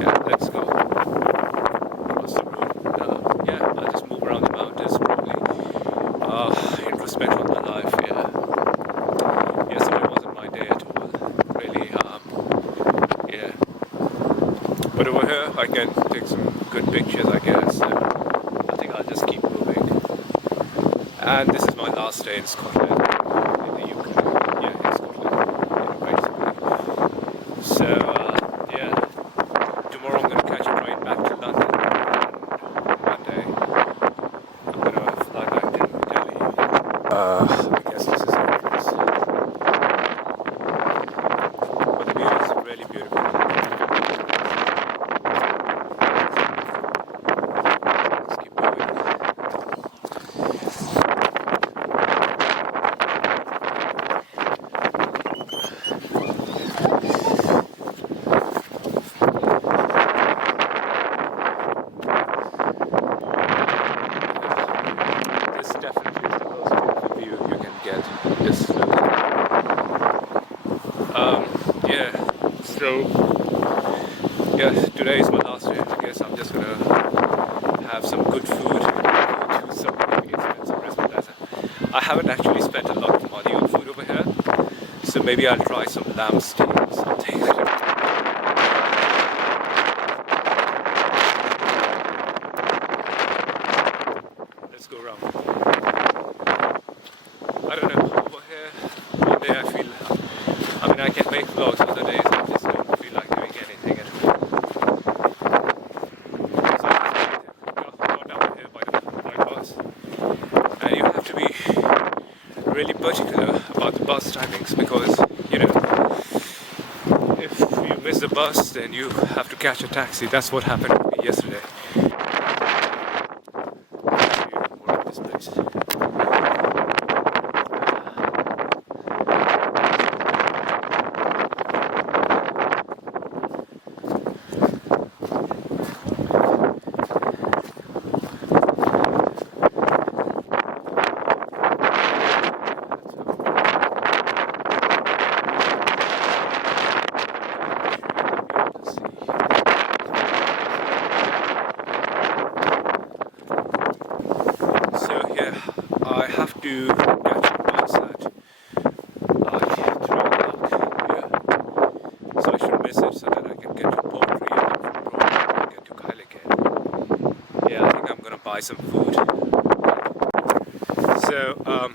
yeah, let's go across the road. Yeah, I'll just move around the mountains probably. Introspect on my life. Yeah, yesterday wasn't my day at all. Really. Yeah, but over here I can take some good pictures, I guess. So I think I'll just keep moving. And this is my last day in Scotland, in the UK. Yeah, in Scotland, basically. So yeah, tomorrow I'm gonna catch a train back to London. Monday I'm gonna fly back to Delhi. I guess this is it. But the view is really beautiful. Let's keep moving. This definitely is the most beautiful view you can get. Just yeah. So yeah, today is my last day. I guess I'm just gonna have some good food, go to some maybe expensive restaurant. I haven't actually spent a lot of money on food over here, so maybe I'll try some lamb steak or something. Let's go around. I don't know, over here, one day I feel, I mean I can make vlogs, other days I just don't feel like doing anything at all. So I just got down here by the bus, and you have to be really particular about the bus timings because, you know, if you miss the bus then you have to catch a taxi. That's what happened to me yesterday. More of this place. I have to catch a bus at like 3 o'clock. Yeah. So I should miss it so that I can get to Poetry and from Poetry I can get to Kailiken. Yeah, I think I'm gonna buy some food. So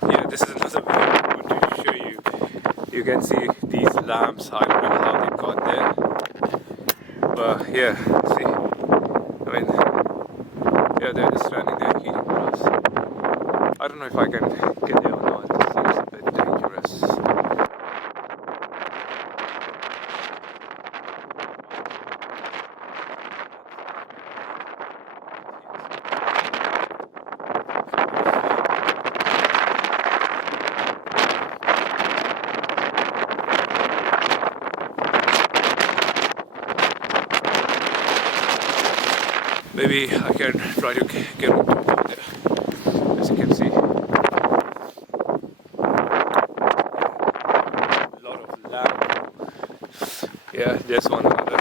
yeah, this is another video I want to show you. You can see these lamps. I don't know how they got there. But yeah, see. I mean, yeah, they're just standing there eating grass. I don't know if I can get there or not. It seems a bit dangerous. Maybe I can try to get up there, as you can see. A lot of lamp. Yeah, there's one another.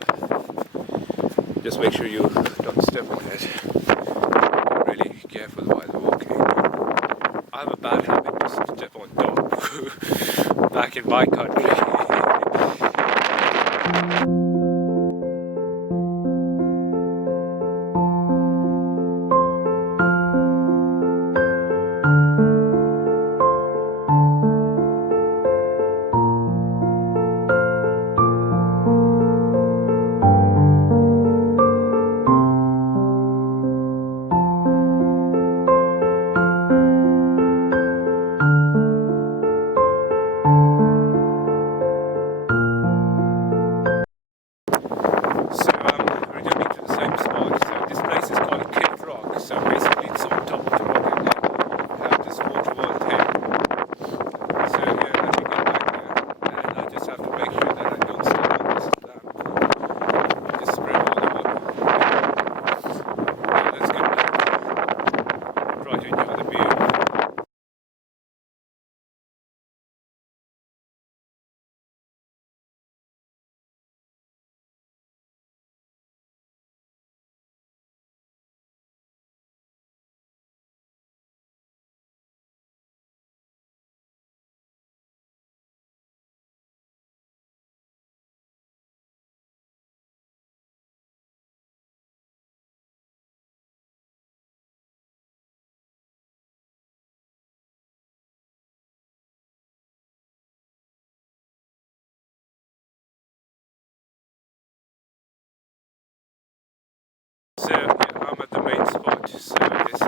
Just make sure you don't step on it. Be really careful while walking. I have a bad habit to step on top back in my country.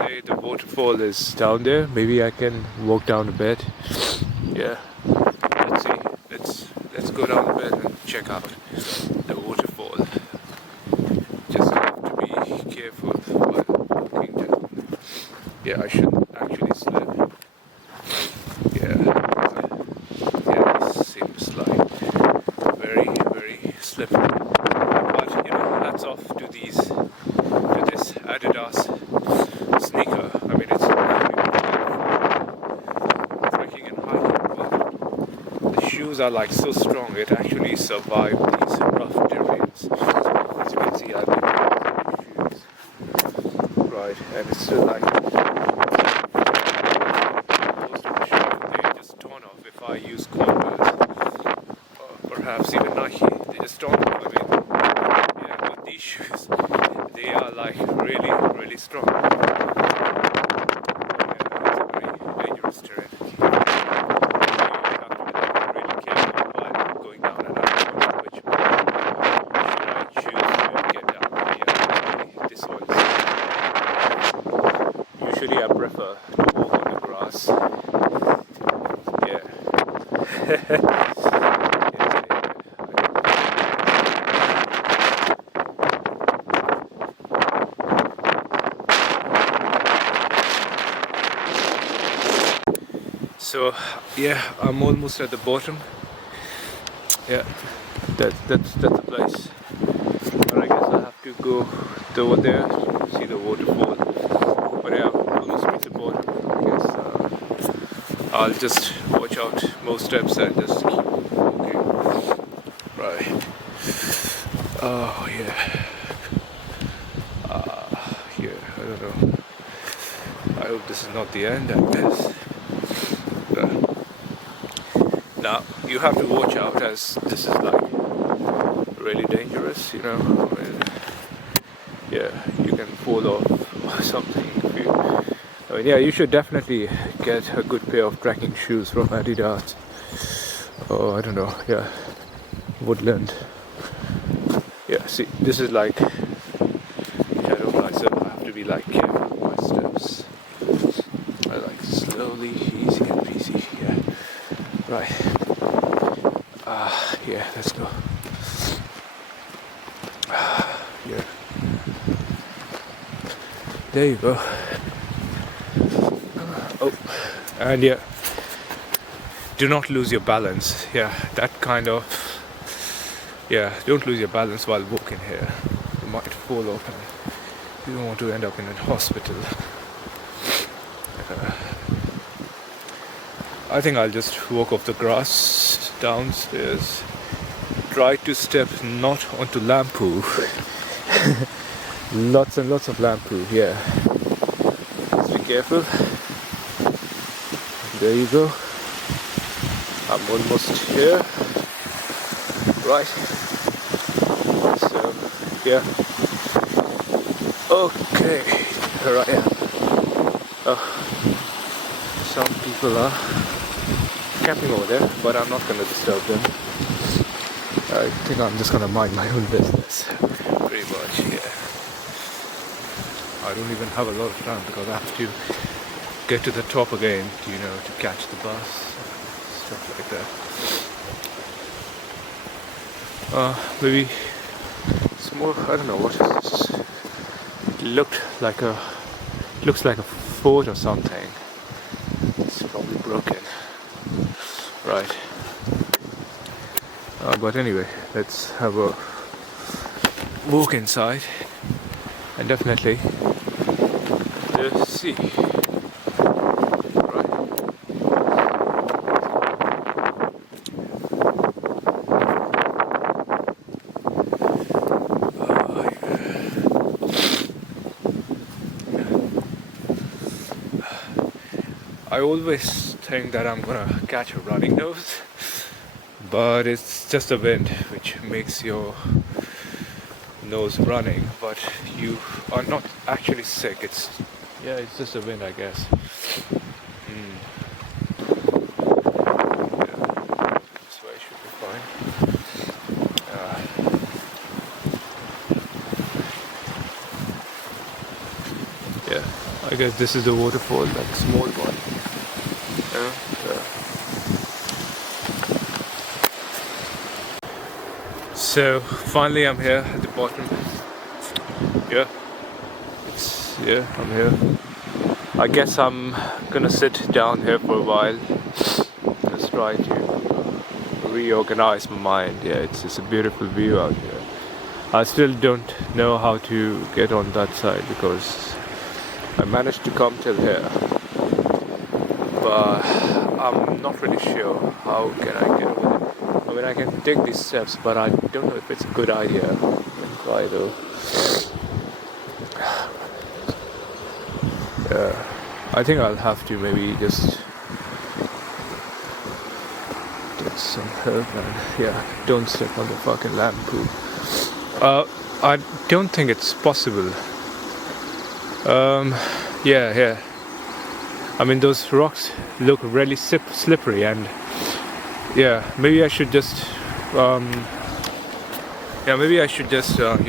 say the waterfall is down there. Maybe I can walk down a bit. Yeah. Let's see. Let's go down a bit and check out the waterfall. Just have to be careful while walking down. Yeah, I shouldn't actually slip. Yeah. Yeah, it seems like very, very slippery. But you know, hats off to this Adidas sneaker. I mean, it's trekking and hiking, but the shoes are like so strong. It actually survived these rough terrains. As you can see, I've been wearing shoes, right? And it's still like most of the shoes they just torn off. If I use Converse, or perhaps even Nike, they just torn off. I mean, yeah, with these shoes, they are like really, really strong. Yeah, it's a very dangerous terrain. You have to be really careful while going down, and I don't know which way should I choose to get down here. This one's usually I prefer to walk on the grass. Yeah. So yeah, I'm almost at the bottom. Yeah, that's the place. But I guess I have to go over there to see the waterfall. But yeah, I'm almost reached the bottom. I guess I'll just watch out most steps and just keep walking. Right. Oh yeah. Yeah, I don't know. I hope this is not the end, I guess. Now you have to watch out, as this is like really dangerous, you know. I mean, yeah, you can fall off or something. I mean, yeah, you should definitely get a good pair of trekking shoes from Adidas. Oh, I don't know. Yeah, woodland. Yeah, see, this is like shadow myself. I have to be like careful with my steps. I like slowly, easy and peasy. Yeah. Right. Yeah, let's go. Yeah. There you go. Oh, and yeah. Do not lose your balance. Yeah, that kind of. Yeah, don't lose your balance while walking here. You might fall off and you don't want to end up in a hospital. I think I'll just walk off the grass downstairs. Try to step not onto lampu. Lots and lots of lampu, yeah. Just be careful. There you go. I'm almost here. Right. So, yeah. Okay, here I am. Some people are camping over there, but I'm not going to disturb them. I think I'm just going to mind my own business. Pretty much, yeah. I don't even have a lot of time because I have to get to the top again, you know, to catch the bus, stuff like that. Maybe it's more, I don't know, what is this? It looks like a fort or something. It's probably broken. Right. But anyway, let's have a walk inside and definitely the sea. Right. I always think that I'm gonna catch a running nose, but it's just a wind which makes your nose running, but you are not actually sick. It's just a wind, I guess. Yeah, this way should be fine. Yeah, I guess this is the waterfall, like small one. Yeah. So finally I'm here at the bottom. Yeah. I'm here. I guess I'm gonna sit down here for a while. Just try to reorganize my mind. Yeah, it's a beautiful view out here. I still don't know how to get on that side because I managed to come till here, but I'm not really sure how can I get over there. I mean, I can take these steps, but I don't know if it's a good idea. I'll try though. Yeah, I think I'll have to maybe just get some help and yeah, don't step on the fucking lamp pool. I don't think it's possible. Yeah. I mean, those rocks look really slippery, and yeah, maybe I should just, you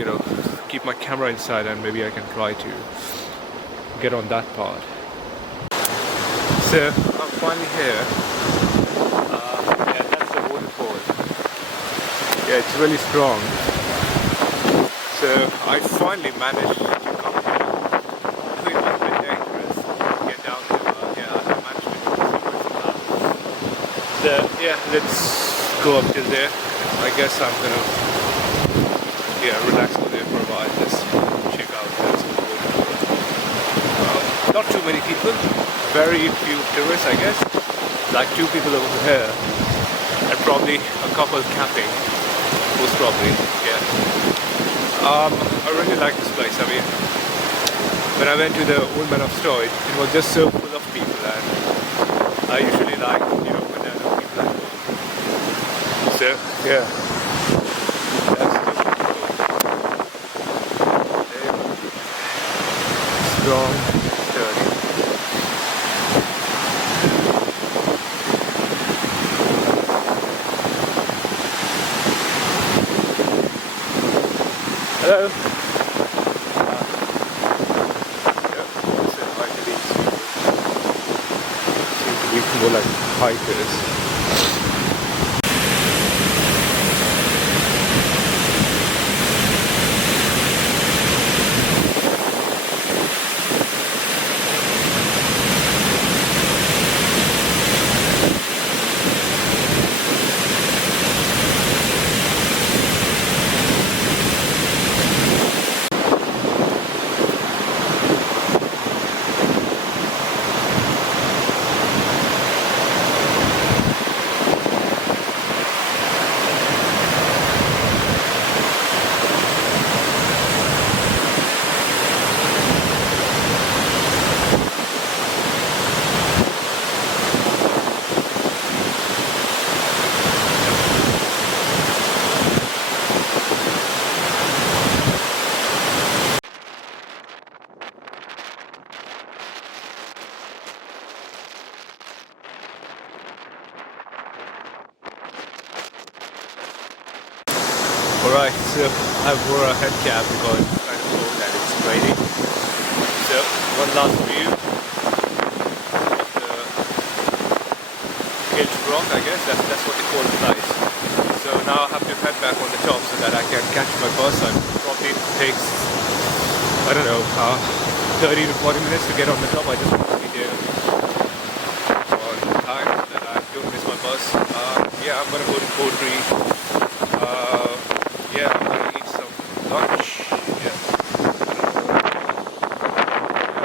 know, keep my camera inside, and maybe I can try to get on that part. So I'm finally here. Yeah, that's the waterfall. Yeah, it's really strong. So I finally managed to come here. It was a bit dangerous to get down there, but yeah, I managed to do it. So yeah, let's go up till there. I guess I'm gonna relax over there for a while, just check out this waterfall. Not too many people, very few tourists, I guess. Like 2 people over here, and probably a couple camping, most probably. Yeah. I really like this place. I mean, when I went to the Old Man of Skye, it was just so full of people, and I usually like, you know, when there are no people at home. So yeah, that's strong, sturdy. Hello. Seem to be more like hikers. Alright, so I wore a head cap because it's kind of cold and it's raining. So, one last view of the Lealt Rock, I guess, that's what they call the place. So now I have to head back on the top so that I can catch my bus, and probably it takes, I don't know, 30 to 40 minutes to get on the top. I just want to be there on time so that I don't miss my bus. Yeah, I'm gonna go to Poetry. Yeah, I'm gonna eat some lunch. Yeah.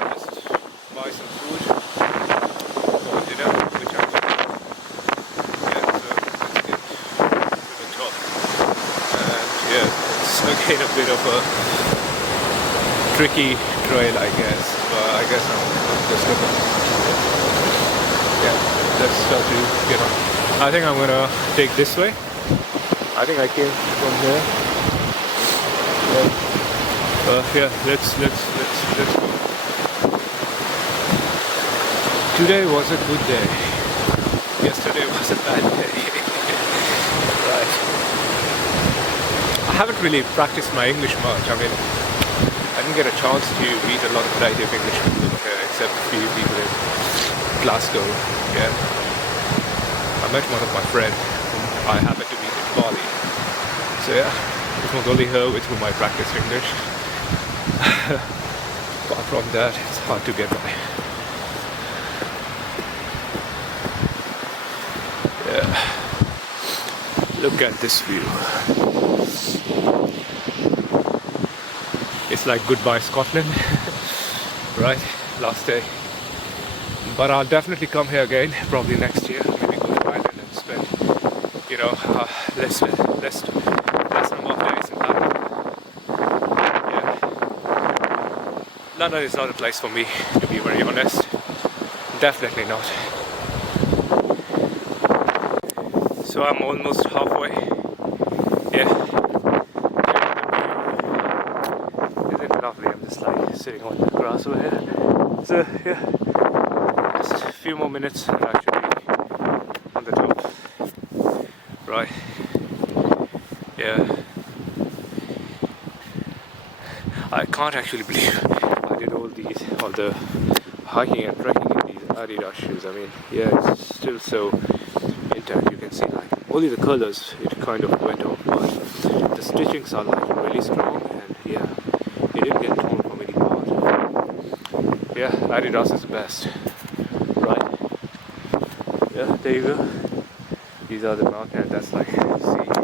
Just buy some food for dinner, which I'm gonna do. Yeah, so let's get to the top. And yeah, it's again a bit of a tricky trail, I guess. But I guess I'm just gonna, yeah, let's start to get on. I think I'm gonna take this way. I think I came from here. Yeah, let's go. Today was a good day. Yesterday was a bad day. Right. I haven't really practiced my English much. I mean, I didn't get a chance to meet a lot of native English people over here. except a few people in Glasgow. Yeah, I met one of my friends whom I happened to meet in Bali. So yeah, it was only her with whom I practiced English. Apart from that, it's hard to get by. Yeah, look at this view. It's like goodbye Scotland, right? Last day. But I'll definitely come here again, probably next year. Maybe go to Ireland and spend, you know, less number of days in London. Yeah. London is not a place for me, to be very honest. Definitely not. So I'm almost halfway. Yeah. Isn't it lovely? I'm just like sitting on the grass over here. So yeah, just a few more minutes and I should be on the top. Right. Yeah. I can't actually believe I did all the hiking and trekking in these Adidas shoes. I mean, yeah, it's still so intact. You can see like only the colors it kind of went off, but the stitchings are like really strong, and yeah, it didn't get torn from any part. Yeah, Adidas is the best, right? Yeah, there you go. These are the mountains. That's like sea.